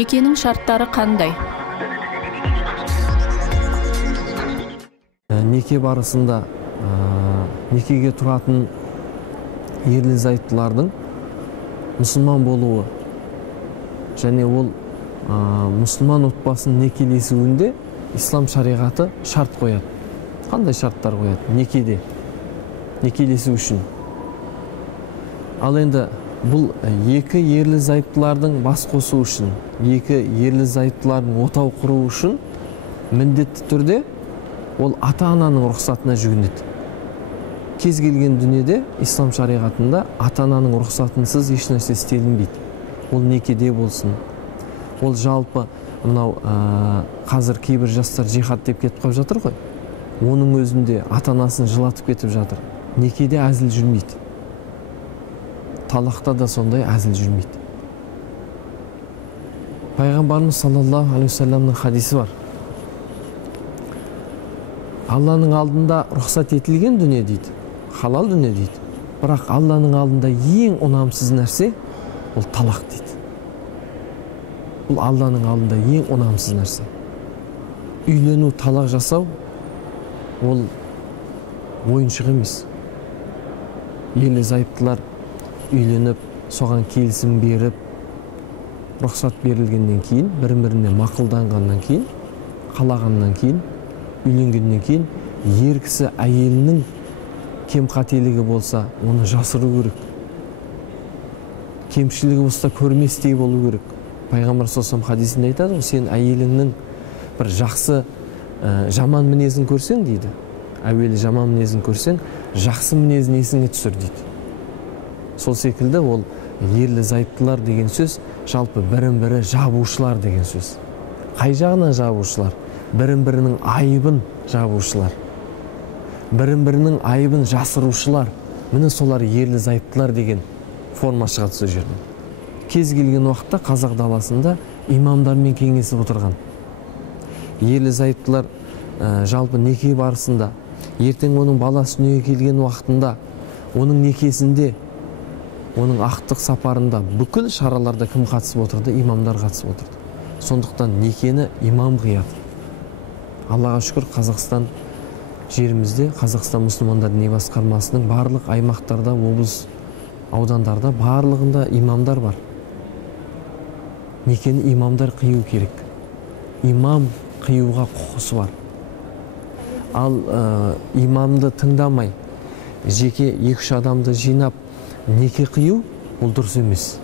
Некенің шарттары қандай? Неке барысында некеге тұратын ерлі-зайыптылардың мұсылман болуы және ол мұсылман отбасының некелесуінде ислам шариғаты шарт қояды. Қандай шарттар қояды? Некеде, некелесу үшін. Ал енді бұл екі ерлі-зайыптылардың бас қосу үшін, екі ерлі-зайыптылардың отау құру үшін міндетті түрде ол ата-ананың рұқсатына жүгінеді. Кез келген дүниеде ислам шариғатында ата-ананың рұқсатынсыз ешнәрсе істелінбейді. Ол некеде болсын. Ол жалпы мынау қазір кейбір жастар жихад деп кетіп қалып жатыр ғой. Оның өзінде ата-анасын жылатып кетіп жатыр. Некеде әзіл жүрмейді. Талақта да сондай әзіл жүрмейді. Пайғамбарымыз саллаллаху алейхи вассаламның хадисі бар. Алланың алдында рұқсат етілген дүние дейді, халал дүние дейді. Бірақ Алланың алдында ең ұнамсыз нәрсе ол талақ дейді. Бұл Алланың алдында ең ұнамсыз нәрсе. Үйлену, талақ жасау ол ойыншық емес. Ерлі-зайыптылар үйленіп, соған келісім беріп, рұқсат берілгеннен кейін, бір-біріне мақұлданғаннан кейін, қалағаннан кейін, үйленгеннен кейін, ер кісі әйелінің кем-қателігі болса, оны жасыру керек. Кемшілігі болса көрместей болу керек. Пайғамбар саллаллаху хадисінде айтады, сен әйеліңнің бір жақсы, жаман мінезін көрсең дейді. Әуелі жаман мінезін көрсең, жақсы мінезін есіңе түсір дейді. Сол секілді ол ерлі-зайыптылар деген сөз, жалпы бірін-бірі жабушылар деген сөз. Қай жағынан жабушылар? Бірін-бірінің айыбын жабушылар. Бірін-бірінің айыбын жасырушылар. Міне солар ерлі-зайыптылар деген форма шығады сол жерден. Кез келген уақытта қазақ даласында имамдармен кеңесіп отырған. Ерлі-зайыптылар жалпы неке барысында, ертең оның баласы дүниеге келген уақытында, оның некесінде, оның ақтық сапарында бүкіл шараларда кім қатысып отырды? Имамдар қатысып отырды. Сондықтан некені имам қияды. Аллаға шүкір, Қазақстан жерімізде, Қазақстан мұсылмандар діни басқармасының барлық аймақтарда, облыс, аудандарда барлығында имамдар бар. Некені имамдар қию керек. Имам қиюға құқысы бар. Ал имамды тыңдамай, жеке 2-3 адамды жинап неке қию бұл дұрыс емес.